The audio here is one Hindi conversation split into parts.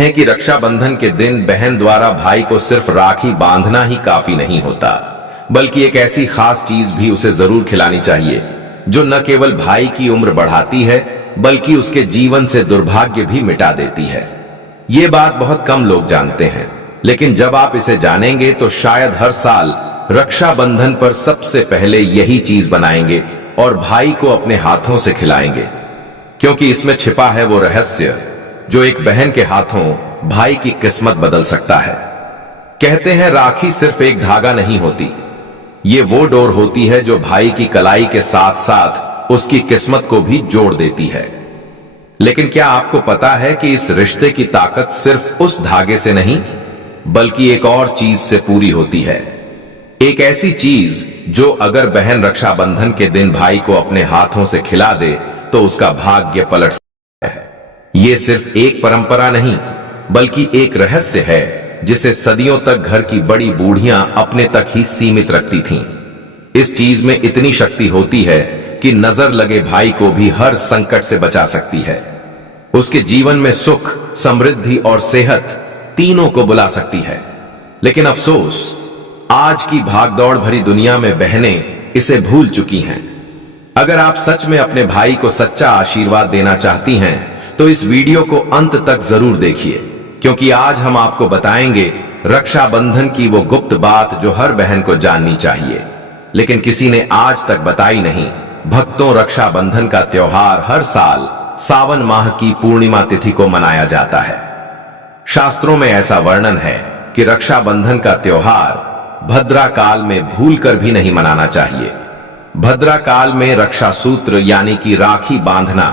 हैं कि रक्षाबंधन के दिन बहन द्वारा भाई को सिर्फ राखी बांधना ही काफी नहीं होता, बल्कि एक ऐसी खास चीज भी उसे जरूर खिलानी चाहिए जो न केवल भाई की उम्र बढ़ाती है बल्कि उसके जीवन से दुर्भाग्य भी मिटा देती है। ये बात बहुत कम लोग जानते हैं, लेकिन जब आप इसे जानेंगे तो शायद हर साल रक्षाबंधन पर सबसे पहले यही चीज बनाएंगे और भाई को अपने हाथों से खिलाएंगे, क्योंकि इसमें छिपा है वो रहस्य जो एक बहन के हाथों भाई की किस्मत बदल सकता है। कहते हैं राखी सिर्फ एक धागा नहीं होती, ये वो डोर होती है जो भाई की कलाई के साथ साथ उसकी किस्मत को भी जोड़ देती है। लेकिन क्या आपको पता है कि इस रिश्ते की ताकत सिर्फ उस धागे से नहीं बल्कि एक और चीज से पूरी होती है। एक ऐसी चीज जो अगर बहन रक्षाबंधन के दिन भाई को अपने हाथों से खिला दे तो उसका भाग्य पलट सकता है। ये सिर्फ एक परंपरा नहीं बल्कि एक रहस्य है जिसे सदियों तक घर की बड़ी बूढ़ियां अपने तक ही सीमित रखती थीं। इस चीज में इतनी शक्ति होती है कि नजर लगे भाई को भी हर संकट से बचा सकती है, उसके जीवन में सुख, समृद्धि और सेहत तीनों को बुला सकती है। लेकिन अफसोस, आज की भागदौड़ भरी दुनिया में बहनें इसे भूल चुकी हैं। अगर आप सच में अपने भाई को सच्चा आशीर्वाद देना चाहती हैं तो इस वीडियो को अंत तक जरूर देखिए, क्योंकि आज हम आपको बताएंगे रक्षाबंधन की वो गुप्त बात जो हर बहन को जाननी चाहिए लेकिन किसी ने आज तक बताई नहीं। भक्तों, रक्षाबंधन का त्योहार हर साल सावन माह की पूर्णिमा तिथि को मनाया जाता है। शास्त्रों में ऐसा वर्णन है कि रक्षाबंधन का त्योहार भद्रा काल में भूलकर भी नहीं मनाना चाहिए। भद्रा काल में रक्षा सूत्र यानी कि राखी बांधना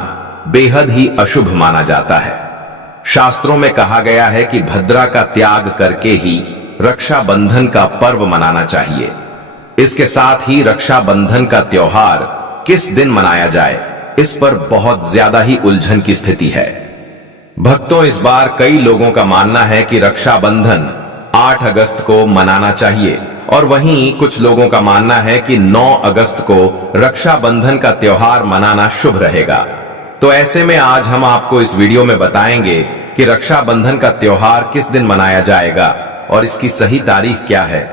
बेहद ही अशुभ माना जाता है। शास्त्रों में कहा गया है कि भद्रा का त्याग करके ही रक्षाबंधन का पर्व मनाना चाहिए। इसके साथ ही रक्षाबंधन का त्योहार किस दिन मनाया जाए, इस पर बहुत ज्यादा ही उलझन की स्थिति है। भक्तों, इस बार कई लोगों का मानना है कि रक्षाबंधन 8 अगस्त को मनाना चाहिए और वहीं कुछ लोगों का मानना है कि 9 अगस्त को रक्षाबंधन का त्योहार मनाना शुभ रहेगा। तो ऐसे में आज हम आपको इस वीडियो में बताएंगे कि रक्षाबंधन का त्योहार किस दिन मनाया जाएगा और इसकी सही तारीख क्या है,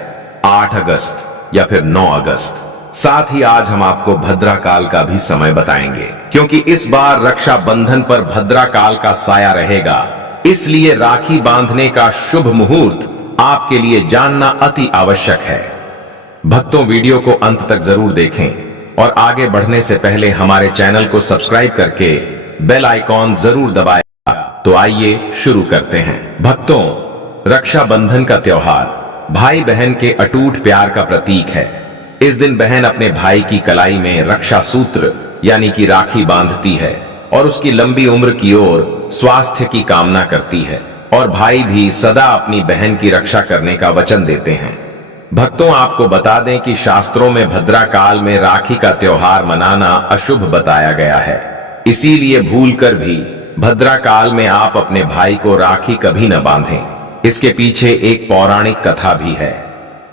8 अगस्त या फिर 9 अगस्त। साथ ही आज हम आपको भद्रा काल का भी समय बताएंगे, क्योंकि इस बार रक्षाबंधन पर भद्रा काल का साया रहेगा। इसलिए राखी बांधने का शुभ मुहूर्त आपके लिए जानना अति आवश्यक है। भक्तों, वीडियो को अंत तक जरूर देखें और आगे बढ़ने से पहले हमारे चैनल को सब्सक्राइब करके बेल आइकॉन जरूर दबाएं। तो आइए शुरू करते हैं। भक्तों, रक्षाबंधन का त्योहार भाई बहन के अटूट प्यार का प्रतीक है। इस दिन बहन अपने भाई की कलाई में रक्षा सूत्र यानी कि राखी बांधती है और उसकी लंबी उम्र की ओर स्वास्थ्य की कामना करती है, और भाई भी सदा अपनी बहन की रक्षा करने का वचन देते हैं। भक्तों, आपको बता दें कि शास्त्रों में भद्रा काल में राखी का त्योहार मनाना अशुभ बताया गया है। इसीलिए भूलकर भी भद्रा काल में आप अपने भाई को राखी कभी न बांधें। इसके पीछे एक पौराणिक कथा भी है।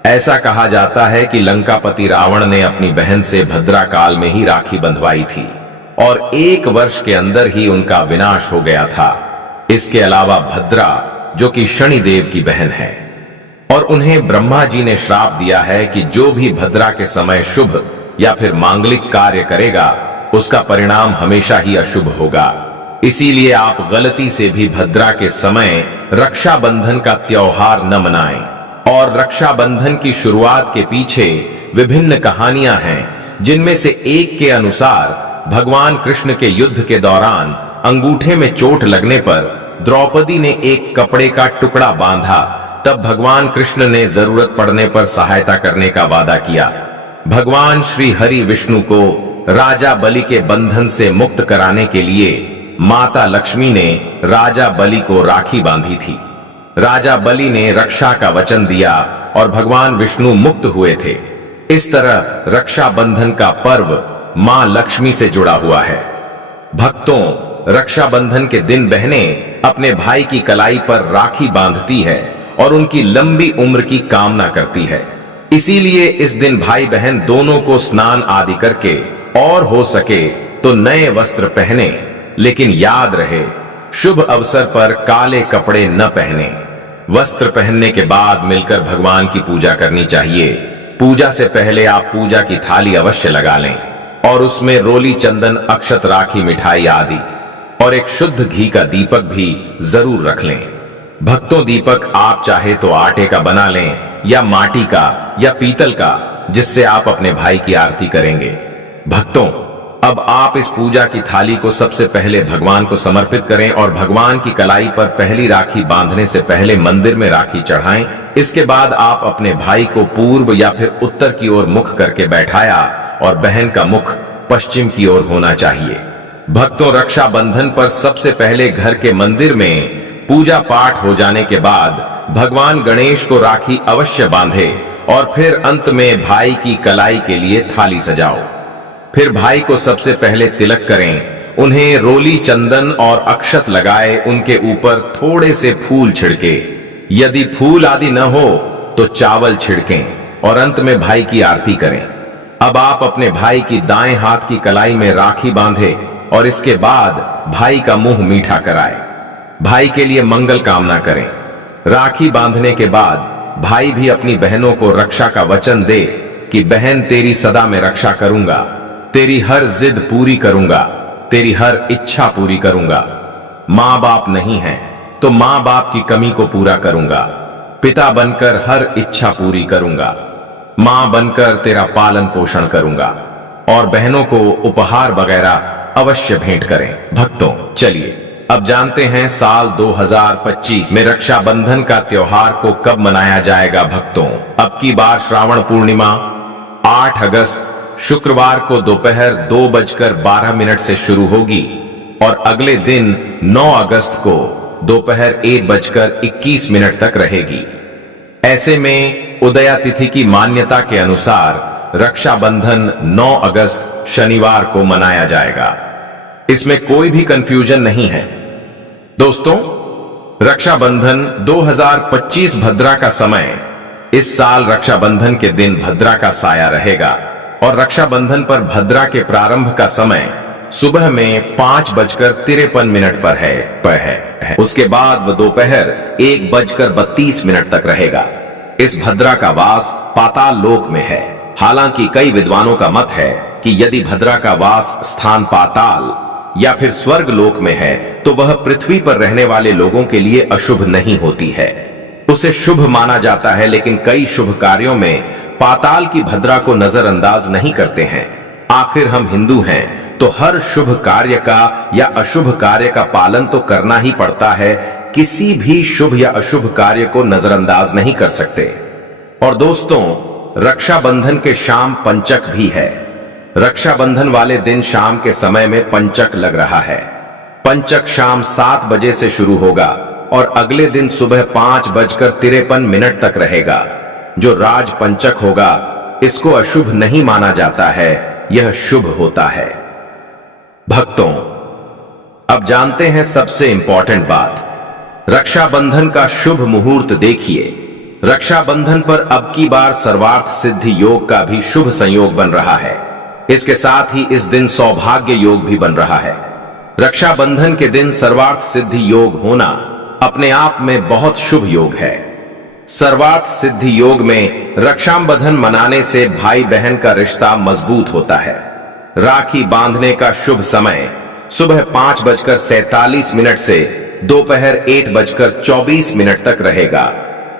ऐसा कहा जाता है कि लंकापति रावण ने अपनी बहन से भद्रा काल में ही राखी बंधवाई थी और 1 वर्ष के अंदर ही उनका विनाश हो गया था। इसके अलावा भद्रा, जो कि शनिदेव की बहन है, और उन्हें ब्रह्मा जी ने श्राप दिया है कि जो भी भद्रा के समय शुभ या फिर मांगलिक कार्य करेगा उसका परिणाम हमेशा ही अशुभ होगा। इसीलिए आप गलती से भी भद्रा के समय रक्षाबंधन का त्योहार न मनाएं। और रक्षाबंधन की शुरुआत के पीछे विभिन्न कहानियां हैं, जिनमें से एक के अनुसार भगवान कृष्ण के युद्ध के दौरान अंगूठे में चोट लगने पर द्रौपदी ने एक कपड़े का टुकड़ा बांधा। तब भगवान कृष्ण ने जरूरत पड़ने पर सहायता करने का वादा किया। भगवान श्री हरि विष्णु को राजा बलि के बंधन से मुक्त कराने के लिए माता लक्ष्मी ने राजा बलि को राखी बांधी थी। राजा बलि ने रक्षा का वचन दिया और भगवान विष्णु मुक्त हुए थे। इस तरह रक्षाबंधन का पर्व मां लक्ष्मी से जुड़ा हुआ है। भक्तों, रक्षाबंधन के दिन बहनें अपने भाई की कलाई पर राखी बांधती है और उनकी लंबी उम्र की कामना करती है। इसीलिए इस दिन भाई बहन दोनों को स्नान आदि करके और हो सके तो नए वस्त्र पहने। लेकिन याद रहे, शुभ अवसर पर काले कपड़े न पहने। वस्त्र पहनने के बाद मिलकर भगवान की पूजा करनी चाहिए। पूजा से पहले आप पूजा की थाली अवश्य लगा लें और उसमें रोली, चंदन, अक्षत, राखी, मिठाई आदि और एक शुद्ध घी का दीपक भी जरूर रख लें। भक्तों, दीपक आप चाहे तो आटे का बना लें या माटी का या पीतल का, जिससे आप अपने भाई की आरती करेंगे। भक्तों, अब आप इस पूजा की थाली को सबसे पहले भगवान को समर्पित करें और भगवान की कलाई पर पहली राखी बांधने से पहले मंदिर में राखी चढ़ाएं। इसके बाद आप अपने भाई को पूर्व या फिर उत्तर की ओर मुख करके बैठाया और बहन का मुख पश्चिम की ओर होना चाहिए। भक्तों, रक्षाबंधन पर सबसे पहले घर के मंदिर में पूजा पाठ हो जाने के बाद भगवान गणेश को राखी अवश्य बांधे और फिर अंत में भाई की कलाई के लिए थाली सजाओ। फिर भाई को सबसे पहले तिलक करें, उन्हें रोली, चंदन और अक्षत लगाए, उनके ऊपर थोड़े से फूल छिड़के, यदि फूल आदि न हो तो चावल छिड़कें और अंत में भाई की आरती करें। अब आप अपने भाई की दाएं हाथ की कलाई में राखी बांधे और इसके बाद भाई का मुंह मीठा कराए। भाई के लिए मंगल कामना करें। राखी बांधने के बाद भाई भी अपनी बहनों को रक्षा का वचन दे कि बहन, तेरी सदा मैं रक्षा करूंगा, तेरी हर जिद पूरी करूंगा, तेरी हर इच्छा पूरी करूंगा। माँ बाप नहीं है तो माँ बाप की कमी को पूरा करूंगा, पिता बनकर हर इच्छा पूरी करूंगा, माँ बनकर तेरा पालन पोषण करूंगा और बहनों को उपहार वगैरह अवश्य भेंट करें। भक्तों, चलिए अब जानते हैं साल 2025 में रक्षाबंधन का त्योहार को कब मनाया जाएगा। भक्तों, अब की बार श्रावण पूर्णिमा 8 अगस्त शुक्रवार को दोपहर 2:12 से शुरू होगी और अगले दिन 9 अगस्त को दोपहर 1:21 तक रहेगी। ऐसे में उदया तिथि की मान्यता के अनुसार रक्षाबंधन 9 अगस्त शनिवार को मनाया जाएगा। इसमें कोई भी कंफ्यूजन नहीं है। दोस्तों, रक्षाबंधन 2025 भद्रा का समय, इस साल रक्षाबंधन के दिन भद्रा का साया रहेगा और रक्षाबंधन पर भद्रा के प्रारंभ का समय सुबह में 5:53 पर है। उसके बाद वह दोपहर 1:32 तक रहेगा। इस भद्रा का वास पाताल लोक में है। हालांकि कई विद्वानों का मत है कि यदि भद्रा का वास स्थान पाताल या फिर स्वर्ग लोक में है तो वह पृथ्वी पर रहने वाले लोगों के लिए अशुभ नहीं होती है, उसे शुभ माना जाता है। लेकिन कई शुभ कार्यों में पाताल की भद्रा को नजरअंदाज नहीं करते हैं। आखिर हम हिंदू हैं तो हर शुभ कार्य का या अशुभ कार्य का पालन तो करना ही पड़ता है। किसी भी शुभ या अशुभ कार्य को नजरअंदाज नहीं कर सकते। और दोस्तों, रक्षाबंधन के शाम पंचक भी है। रक्षाबंधन वाले दिन शाम के समय में पंचक लग रहा है। पंचक शाम 7 बजे से शुरू होगा और अगले दिन सुबह 5:53 तक रहेगा। जो राज पंचक होगा इसको अशुभ नहीं माना जाता है, यह शुभ होता है। भक्तों, अब जानते हैं सबसे इंपॉर्टेंट बात, रक्षाबंधन का शुभ मुहूर्त देखिए। रक्षाबंधन पर अब की बार सर्वार्थ सिद्धि योग का भी शुभ संयोग बन रहा है। इसके साथ ही इस दिन सौभाग्य योग भी बन रहा है। रक्षाबंधन के दिन सर्वार्थ सिद्धि योग होना अपने आप में बहुत शुभ योग है। सर्वार्थ सिद्धि योग में रक्षाबंधन मनाने से भाई बहन का रिश्ता मजबूत होता है। राखी बांधने का शुभ समय सुबह 5:47 से दोपहर 1:24 तक रहेगा।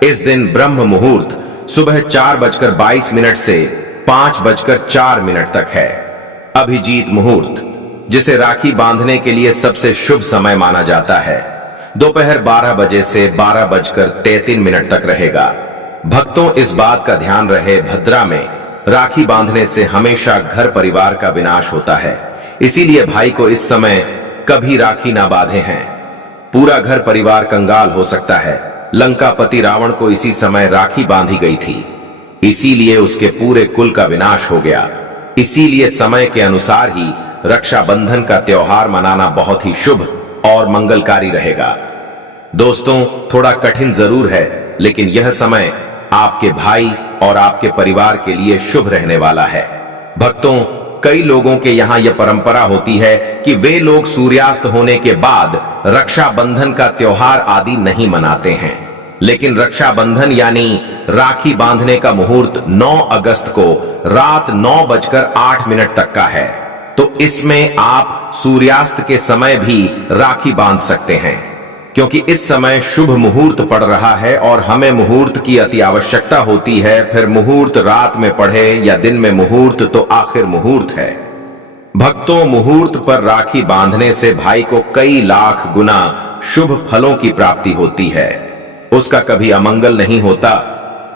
इस दिन ब्रह्म मुहूर्त सुबह 4:22 से 5:04 तक है। अभिजीत मुहूर्त, जिसे राखी बांधने के लिए सबसे शुभ समय माना जाता है, दोपहर 12 बजे से 12:33 तक रहेगा। भक्तों, इस बात का ध्यान रहे, भद्रा में राखी बांधने से हमेशा घर परिवार का विनाश होता है। इसीलिए भाई को इस समय कभी राखी ना बांधे हैं। पूरा घर परिवार कंगाल हो सकता है। लंकापति रावण को इसी समय राखी बांधी गई थी, इसीलिए उसके पूरे कुल का विनाश हो गया। इसीलिए समय के अनुसार ही रक्षाबंधन का त्योहार मनाना बहुत ही शुभ और मंगलकारी रहेगा। दोस्तों, थोड़ा कठिन जरूर है, लेकिन यह समय आपके भाई और आपके परिवार के लिए शुभ रहने वाला है। भक्तों, कई लोगों के यहाँ यह परंपरा होती है कि वे लोग सूर्यास्त होने के बाद रक्षाबंधन का त्योहार आदि नहीं मनाते हैं। लेकिन रक्षाबंधन यानी राखी बांधने का मुहूर्त 9 अगस्त को रात 9:08 तक का है। तो इसमें आप सूर्यास्त के समय भी राखी बांध सकते हैं, क्योंकि इस समय शुभ मुहूर्त पड़ रहा है और हमें मुहूर्त की अति आवश्यकता होती है। फिर मुहूर्त रात में पढ़े या दिन में मुहूर्त तो आखिर मुहूर्त है। भक्तों, मुहूर्त पर राखी बांधने से भाई को कई लाख गुना शुभ फलों की प्राप्ति होती है, उसका कभी अमंगल नहीं होता।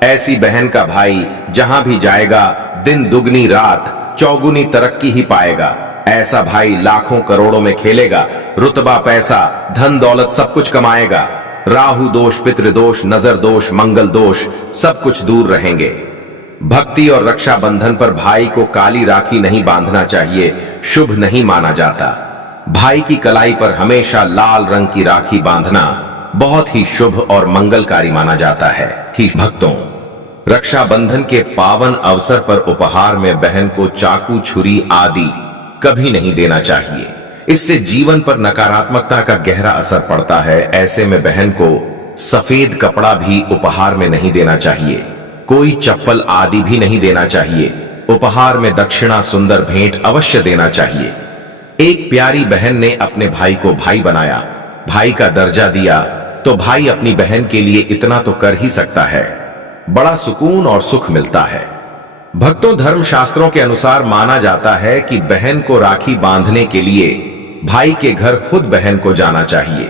ऐसी बहन का भाई जहां भी जाएगा दिन दुगनी रात चौगुनी तरक्की ही पाएगा। ऐसा भाई लाखों करोड़ों में खेलेगा, रुतबा पैसा धन दौलत सब कुछ कमाएगा। राहु दोष, पितृदोष, नजर दोष, मंगल दोष सब कुछ दूर रहेंगे। भक्ति और रक्षाबंधन पर भाई को काली राखी नहीं बांधना चाहिए, शुभ नहीं माना जाता। भाई की कलाई पर हमेशा लाल रंग की राखी बांधना बहुत ही शुभ और मंगलकारी माना जाता है। ठीक भक्तों, रक्षाबंधन के पावन अवसर पर उपहार में बहन को चाकू, छुरी आदि कभी नहीं देना चाहिए। इससे जीवन पर नकारात्मकता का गहरा असर पड़ता है। ऐसे में बहन को सफेद कपड़ा भी उपहार में नहीं देना चाहिए, कोई चप्पल आदि भी नहीं देना चाहिए। उपहार में दक्षिणा, सुंदर भेंट अवश्य देना चाहिए। एक प्यारी बहन ने अपने भाई को भाई बनाया, भाई का दर्जा दिया, तो भाई अपनी बहन के लिए इतना तो कर ही सकता है। बड़ा सुकून और सुख मिलता है। भक्तों, धर्म शास्त्रों के अनुसार माना जाता है कि बहन को राखी बांधने के लिए भाई के घर खुद बहन को जाना चाहिए।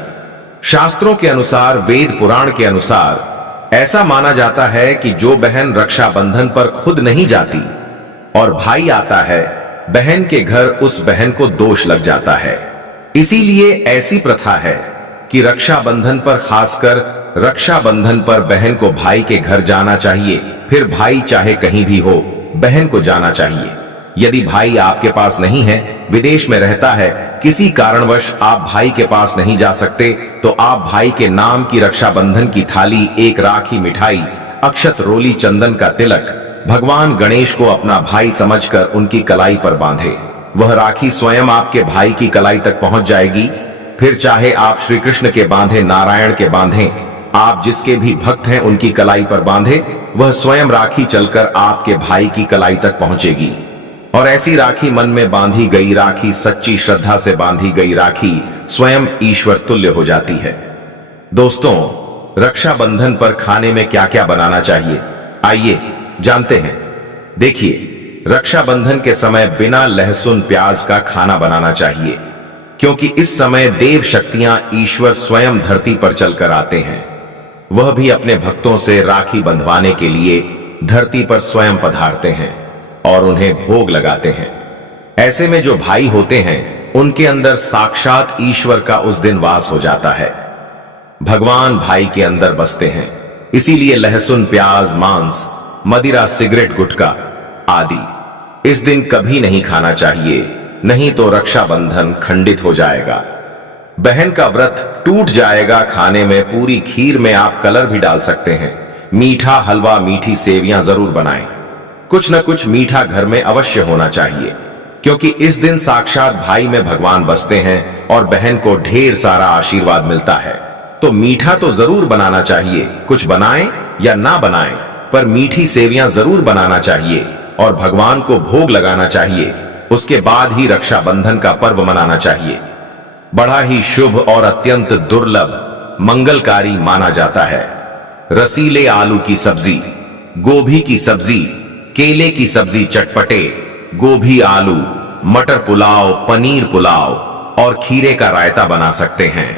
शास्त्रों के अनुसार, वेद पुराण के अनुसार ऐसा माना जाता है कि जो बहन रक्षाबंधन पर खुद नहीं जाती और भाई आता है बहन के घर, उस बहन को दोष लग जाता है। इसीलिए ऐसी प्रथा है कि रक्षाबंधन पर, खासकर रक्षाबंधन पर बहन को भाई के घर जाना चाहिए। फिर भाई चाहे कहीं भी हो, बहन को जाना चाहिए। यदि भाई आपके पास नहीं है, विदेश में रहता है, किसी कारणवश आप भाई के पास नहीं जा सकते, तो आप भाई के नाम की रक्षाबंधन की थाली, एक राखी, मिठाई, अक्षत, रोली, चंदन का तिलक भगवान गणेश को अपना भाई समझकर उनकी कलाई पर बांधे। वह राखी स्वयं आपके भाई की कलाई तक पहुंच जाएगी। फिर चाहे आप श्री कृष्ण के बांधे, नारायण के बांधे, आप जिसके भी भक्त हैं उनकी कलाई पर बांधे, वह स्वयं राखी चलकर आपके भाई की कलाई तक पहुंचेगी। और ऐसी राखी, मन में बांधी गई राखी, सच्ची श्रद्धा से बांधी गई राखी स्वयं ईश्वर तुल्य हो जाती है। दोस्तों, रक्षाबंधन पर खाने में क्या क्या बनाना चाहिए, आइए जानते हैं। देखिए, रक्षाबंधन के समय बिना लहसुन प्याज का खाना बनाना चाहिए, क्योंकि इस समय देव शक्तियां, ईश्वर स्वयं धरती पर चलकर आते हैं। वह भी अपने भक्तों से राखी बंधवाने के लिए धरती पर स्वयं पधारते हैं और उन्हें भोग लगाते हैं। ऐसे में जो भाई होते हैं, उनके अंदर साक्षात ईश्वर का उस दिन वास हो जाता है। भगवान भाई के अंदर बसते हैं। इसीलिए लहसुन, प्याज, मांस, मदिरा, सिगरेट, गुटखा आदि इस दिन कभी नहीं खाना चाहिए, नहीं तो रक्षाबंधन खंडित हो जाएगा। बहन का व्रत टूट जाएगा। खाने में पूरी खीर में आप कलर भी डाल सकते हैं। मीठा हलवा, मीठी सेवियां जरूर बनाएं। कुछ न कुछ मीठा घर में अवश्य होना चाहिए, क्योंकि इस दिन साक्षात भाई में भगवान बसते हैं और बहन को ढेर सारा आशीर्वाद मिलता है। तो मीठा तो जरूर बनाना चाहिए। कुछ बनाएं या ना बनाएं, पर मीठी सेवियां जरूर बनाना चाहिए और भगवान को भोग लगाना चाहिए। उसके बाद ही रक्षाबंधन का पर्व मनाना चाहिए। बड़ा ही शुभ और अत्यंत दुर्लभ, मंगलकारी माना जाता है। रसीले आलू की सब्जी, गोभी की सब्जी, केले की सब्जी, चटपटे गोभी, आलू, मटर पुलाव, पनीर पुलाव और खीरे का रायता बना सकते हैं।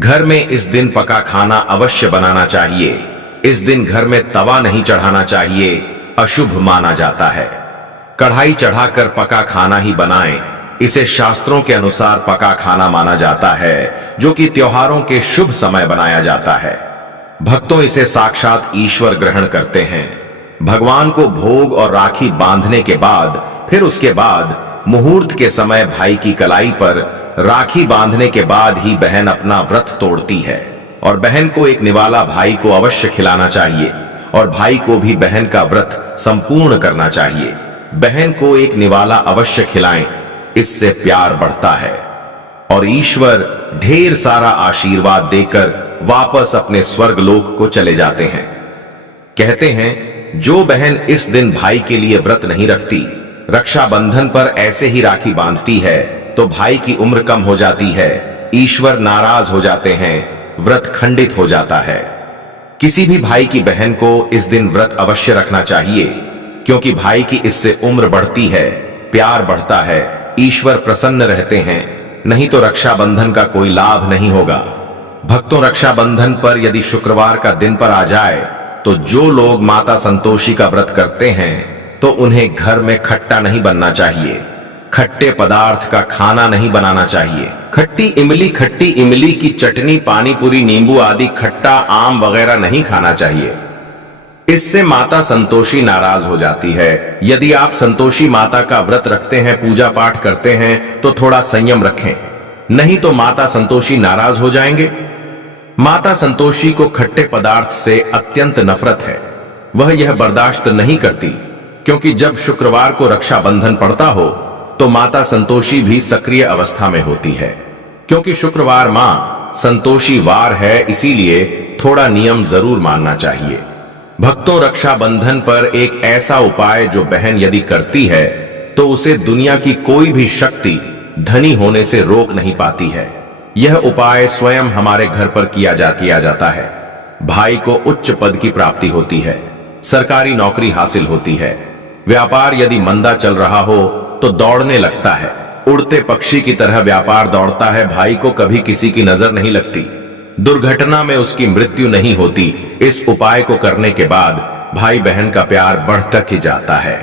घर में इस दिन पका खाना अवश्य बनाना चाहिए। इस दिन घर में तवा नहीं चढ़ाना चाहिए, अशुभ माना जाता है। कढ़ाई चढ़ाकर पका खाना ही बनाएं। इसे शास्त्रों के अनुसार पका खाना माना जाता है, जो कि त्योहारों के शुभ समय बनाया जाता है। भक्तों, इसे साक्षात ईश्वर ग्रहण करते हैं। भगवान को भोग और राखी बांधने के बाद, फिर उसके बाद मुहूर्त के समय भाई की कलाई पर राखी बांधने के बाद ही बहन अपना व्रत तोड़ती है। और बहन को एक निवाला भाई को अवश्य खिलाना चाहिए और भाई को भी बहन का व्रत संपूर्ण करना चाहिए। बहन को एक निवाला अवश्य खिलाएं, इससे प्यार बढ़ता है और ईश्वर ढेर सारा आशीर्वाद देकर वापस अपने स्वर्ग लोक को चले जाते हैं। कहते हैं जो बहन इस दिन भाई के लिए व्रत नहीं रखती, रक्षाबंधन पर ऐसे ही राखी बांधती है, तो भाई की उम्र कम हो जाती है, ईश्वर नाराज हो जाते हैं, व्रत खंडित हो जाता है। किसी भी भाई की बहन को इस दिन व्रत अवश्य रखना चाहिए, क्योंकि भाई की इससे उम्र बढ़ती है, प्यार बढ़ता है, ईश्वर प्रसन्न रहते हैं, नहीं तो रक्षाबंधन का कोई लाभ नहीं होगा। भक्तों, रक्षाबंधन पर यदि शुक्रवार का दिन पर आ जाए तो जो लोग माता संतोषी का व्रत करते हैं तो उन्हें घर में खट्टा नहीं बनना चाहिए, खट्टे पदार्थ का खाना नहीं बनाना चाहिए। खट्टी इमली की चटनी, पानी पूरी, नींबू आदि खट्टा आम वगैरह नहीं खाना चाहिए, इससे माता संतोषी नाराज हो जाती है। यदि आप संतोषी माता का व्रत रखते हैं, पूजा पाठ करते हैं, तो थोड़ा संयम रखें, नहीं तो माता संतोषी नाराज हो जाएंगे। माता संतोषी को खट्टे पदार्थ से अत्यंत नफरत है, वह यह बर्दाश्त नहीं करती, क्योंकि जब शुक्रवार को रक्षाबंधन पड़ता हो तो माता संतोषी भी सक्रिय अवस्था में होती है। क्योंकि शुक्रवार मां संतोषी वार है, इसीलिए थोड़ा नियम जरूर मानना चाहिए। भक्तों, रक्षाबंधन पर एक ऐसा उपाय जो बहन यदि करती है तो उसे दुनिया की कोई भी शक्ति धनी होने से रोक नहीं पाती है। यह उपाय स्वयं हमारे घर पर किया जाता है। भाई को उच्च पद की प्राप्ति होती है, सरकारी नौकरी हासिल होती है, व्यापार यदि मंदा चल रहा हो तो दौड़ने लगता है, उड़ते पक्षी की तरह व्यापार दौड़ता है, भाई को कभी किसी की नजर नहीं लगती, दुर्घटना में उसकी मृत्यु नहीं होती। इस उपाय को करने के बाद भाई बहन का प्यार बढ़ता ही जाता है।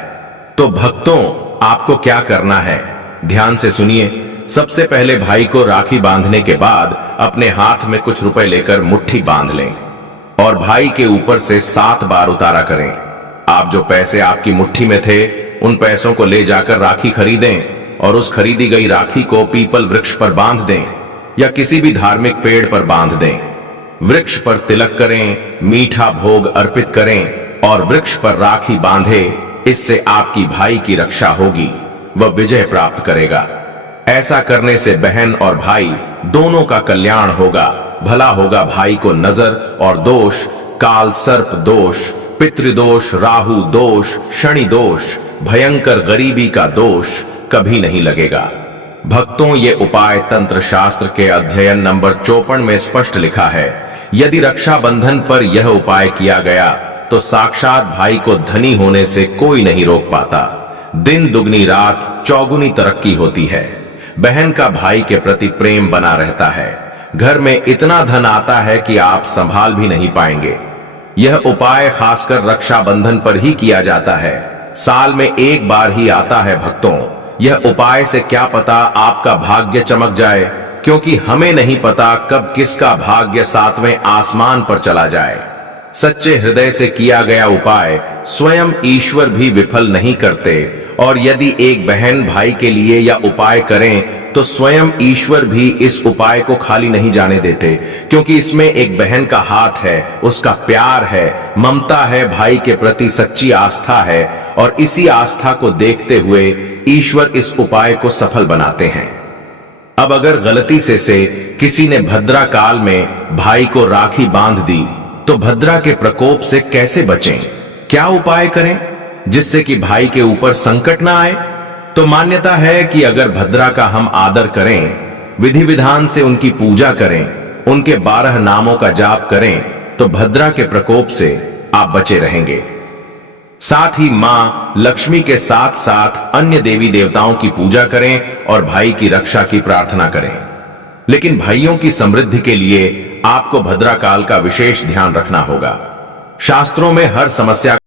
तो भक्तों, आपको क्या करना है, ध्यान से सुनिए। सबसे पहले भाई को राखी बांधने के बाद अपने हाथ में कुछ रुपए लेकर मुट्ठी बांध लें और भाई के ऊपर से 7 बार उतारा करें। आप जो पैसे आपकी मुट्ठी में थे, उन पैसों को ले जाकर राखी खरीदें और उस खरीदी गई राखी को पीपल वृक्ष पर बांध दें या किसी भी धार्मिक पेड़ पर बांध दें। वृक्ष पर तिलक करें, मीठा भोग अर्पित करें और वृक्ष पर राखी बांधे। इससे आपकी भाई की रक्षा होगी, वह विजय प्राप्त करेगा। ऐसा करने से बहन और भाई दोनों का कल्याण होगा, भला होगा। भाई को नजर और दोष, काल सर्प दोष, पितृदोष, राहु दोष, शनि दोष, भयंकर गरीबी का दोष कभी नहीं लगेगा। भक्तों, ये उपाय तंत्र शास्त्र के अध्ययन नंबर 54 में स्पष्ट लिखा है। यदि रक्षाबंधन पर यह उपाय किया गया तो साक्षात भाई को धनी होने से कोई नहीं रोक पाता। दिन दुगनी रात चौगुनी तरक्की होती है। बहन का भाई के प्रति प्रेम बना रहता है। घर में इतना धन आता है कि आप संभाल भी नहीं पाएंगे। यह उपाय खासकर रक्षाबंधन पर ही किया जाता है, साल में एक बार ही आता है। भक्तों, यह उपाय से क्या पता आपका भाग्य चमक जाए, क्योंकि हमें नहीं पता कब किसका भाग्य 7वें आसमान पर चला जाए। सच्चे हृदय से किया गया उपाय स्वयं ईश्वर भी विफल नहीं करते, और यदि एक बहन भाई के लिए यह उपाय करें तो स्वयं ईश्वर भी इस उपाय को खाली नहीं जाने देते, क्योंकि इसमें एक बहन का हाथ है, उसका प्यार है, ममता है, भाई के प्रति सच्ची आस्था है, और इसी आस्था को देखते हुए ईश्वर इस उपाय को सफल बनाते हैं। अब अगर गलती से किसी ने भद्रा काल में भाई को राखी बांध दी तो भद्रा के प्रकोप से कैसे बचें? क्या उपाय करें जिससे कि भाई के ऊपर संकट ना आए? तो मान्यता है कि अगर भद्रा का हम आदर करें, विधि विधान से उनकी पूजा करें, उनके 12 नामों का जाप करें, तो भद्रा के प्रकोप से आप बचे रहेंगे। साथ ही मां लक्ष्मी के साथ साथ अन्य देवी देवताओं की पूजा करें और भाई की रक्षा की प्रार्थना करें। लेकिन भाइयों की समृद्धि के लिए आपको भद्रा काल का विशेष ध्यान रखना होगा। शास्त्रों में हर समस्या